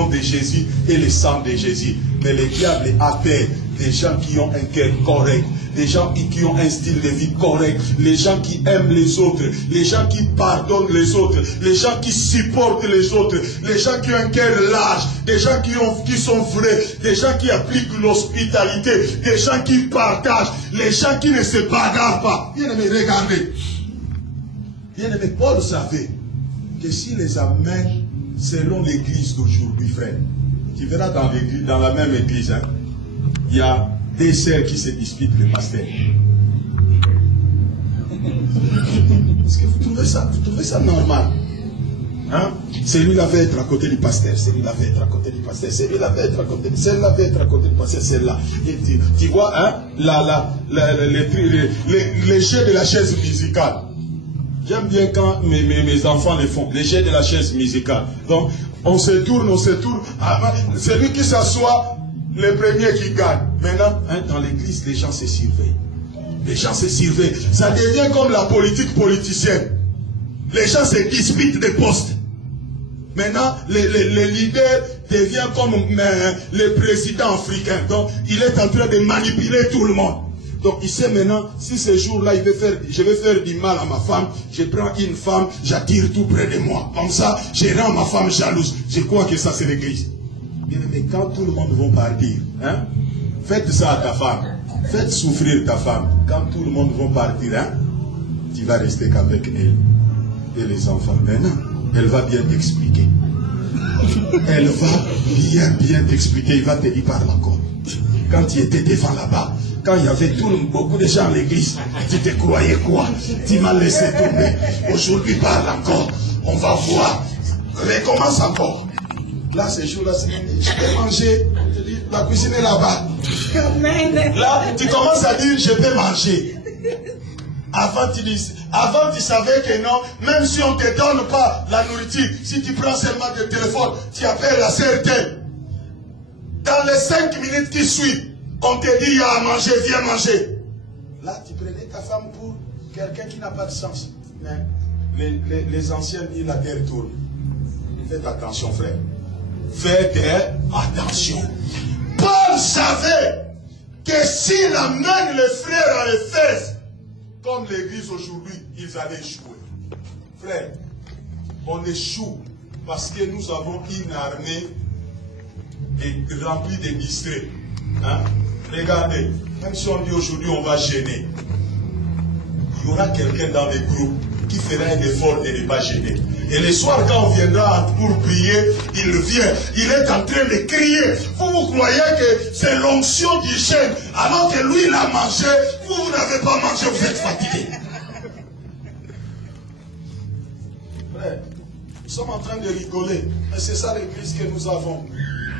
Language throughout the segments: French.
nom de Jésus et le sang de Jésus. Mais le diable appelle des gens qui ont un cœur correct, des gens qui ont un style de vie correct, les gens qui aiment les autres, les gens qui pardonnent les autres, les gens qui supportent les autres, les gens qui ont un cœur large, des gens qui sont vrais, des gens qui appliquent l'hospitalité, des gens qui partagent, les gens qui ne se bagarrent pas. Bien-aimé, regardez. Bien-aimé, Paul savait que s'il les amène selon l'église d'aujourd'hui, frère, tu verras dans la même église, hein, il y a des sœurs qui se disputent le pasteur. Est-ce que vous trouvez ça normal? Hein? Celui-là va être à côté du pasteur, celui-là va être à côté du pasteur, celui-là va être à côté, celle-là va être à côté du pasteur, celle-là. Tu vois, hein, les jeux de la chaise musicale. J'aime bien quand mes enfants le font, les jeux de la chaise musicale. Donc, on se tourne. Celui qui s'assoit, le premier qui gagne. Maintenant, hein, dans l'église, les gens se surveillent. Les gens se surveillent. Ça devient comme la politique politicienne. Les gens se disputent des postes. Maintenant, le leader devient comme le président africain. Donc, il est en train de manipuler tout le monde. Donc, il sait maintenant, si ce jour-là, je vais faire du mal à ma femme, je prends une femme, j'attire tout près de moi. Comme ça, je rends ma femme jalouse. Je crois que ça, c'est l'église. Mais quand tout le monde va partir, hein, faites ça à ta femme. Faites souffrir ta femme. Quand tout le monde va partir, hein, tu vas rester qu'avec elle. Et les enfants, maintenant, elle va bien t'expliquer. Elle va bien t'expliquer. Il va te dire, parle encore. Quand tu étais devant là-bas, quand il y avait beaucoup de gens à l'église, tu te croyais quoi? Tu m'as laissé tomber. Aujourd'hui, parle encore. On va voir. Recommence encore. Là, ces jours-là, je vais manger. Je dis, la cuisine est là-bas. Là, tu commences à dire, je vais manger. Avant, tu savais que non, même si on ne te donne pas la nourriture, si tu prends seulement le téléphone, tu appelles la sœur telle. Dans les 5 minutes qui suivent, on te dit, il y a à manger, viens manger. Là, tu prenais ta femme pour quelqu'un qui n'a pas de sens. Mais les anciens disent, la terre tourne. Faites attention, frère. Faites attention. Paul savait que s'il amène les frères à Éphèse, comme l'église aujourd'hui, ils allaient échouer. Frère, on échoue parce que nous avons une armée remplie de distraits. Hein? Regardez, même si on dit aujourd'hui on va gêner, il y aura quelqu'un dans les groupes qui fera un effort de ne pas gêner. Et le soir, quand on viendra pour prier, il vient, il est en train de crier. Vous croyez que c'est l'onction du jeûne, alors que lui, il a mangé, vous n'avez pas mangé, vous êtes fatigué. Frère, nous sommes en train de rigoler, mais c'est ça l'église que nous avons.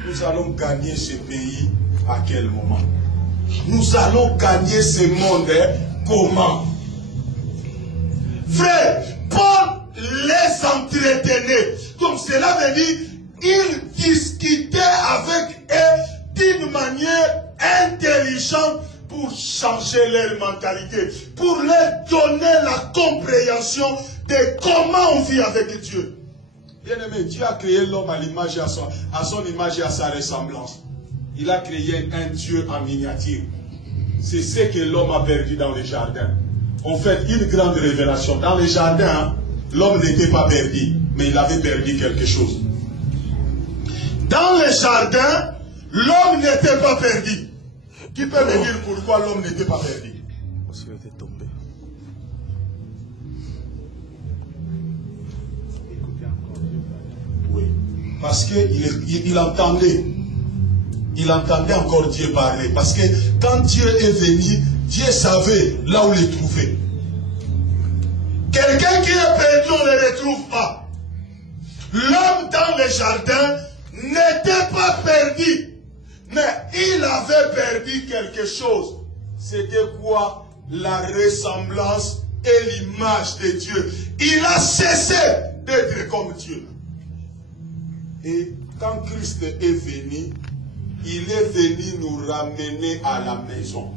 Nous allons gagner ce pays à quel moment? Nous allons gagner ce monde, hein? Comment? Frère, Paul les entretenait. Donc cela veut dire, il discutait avec eux d'une manière intelligente pour changer leur mentalité, pour leur donner la compréhension de comment on vit avec Dieu. Bien-aimé, Dieu a créé l'homme à l'image et à son image et à sa ressemblance. Il a créé un Dieu en miniature. C'est ce que l'homme a perdu dans le jardin. On fait une grande révélation. Dans le jardin, hein, l'homme n'était pas perdu, mais il avait perdu quelque chose. Dans le jardin, l'homme n'était pas perdu. Qui peut me dire pourquoi l'homme n'était pas perdu? Parce qu'il était tombé. Oui. Parce qu'il entendait. Il entendait encore Dieu parler. Parce que quand Dieu est venu, Dieu savait là où le trouver. Quelqu'un qui est perdu, on ne le retrouve pas. L'homme dans le jardin n'était pas perdu. Mais il avait perdu quelque chose. C'était quoi? La ressemblance et l'image de Dieu. Il a cessé d'être comme Dieu. Et quand Christ est venu, il est venu nous ramener à la maison.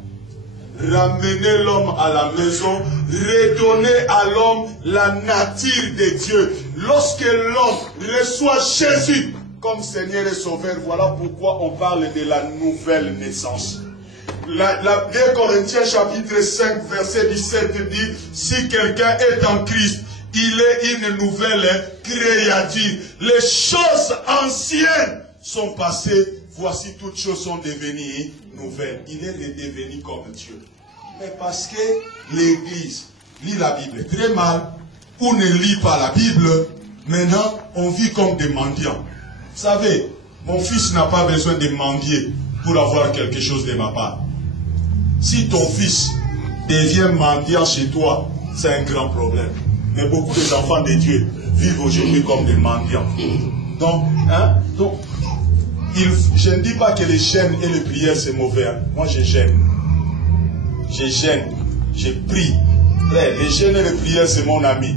Ramener l'homme à la maison, redonner à l'homme la nature de Dieu. Lorsque l'homme reçoit Jésus comme Seigneur et Sauveur, voilà pourquoi on parle de la nouvelle naissance. La 2 Corinthiens chapitre 5 verset 17 dit, si quelqu'un est en Christ, il est une nouvelle créature. Les choses anciennes sont passées, voici toutes choses sont devenues nouvelles. Il est redevenu comme Dieu. Mais parce que l'Église lit la Bible très mal, ou ne lit pas la Bible, maintenant on vit comme des mendiants. Vous savez, mon fils n'a pas besoin de mendier pour avoir quelque chose de ma part. Si ton fils devient mendiant chez toi, c'est un grand problème. Mais beaucoup des enfants de Dieu vivent aujourd'hui comme des mendiants. Donc, je ne dis pas que les jeûnes et les prières c'est mauvais. Hein. Moi je gêne. Je gêne. Je prie. Les jeûnes et les prières c'est mon ami.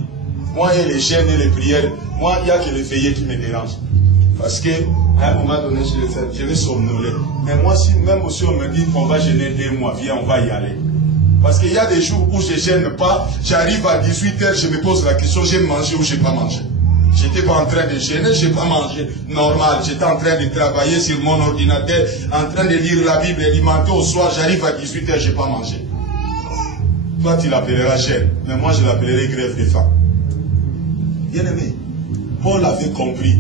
Moi et les jeûnes et les prières, moi il n'y a que les veillées qui me dérangent. Parce que à un moment donné je vais somnoler. Mais moi même aussi on me dit qu'on va jeûner 2 mois, viens on va y aller. Parce qu'il y a des jours où je ne gêne pas, j'arrive à 18h, je me pose la question, j'ai mangé ou je n'ai pas mangé. Je n'étais pas en train de gêner, je n'ai pas mangé. Normal, j'étais en train de travailler sur mon ordinateur, en train de lire la Bible, et du matin au soir, j'arrive à 18h, je n'ai pas mangé. Toi, tu l'appelleras gêne, mais moi, je l'appellerai grève de faim. Bien aimé, Paul avait compris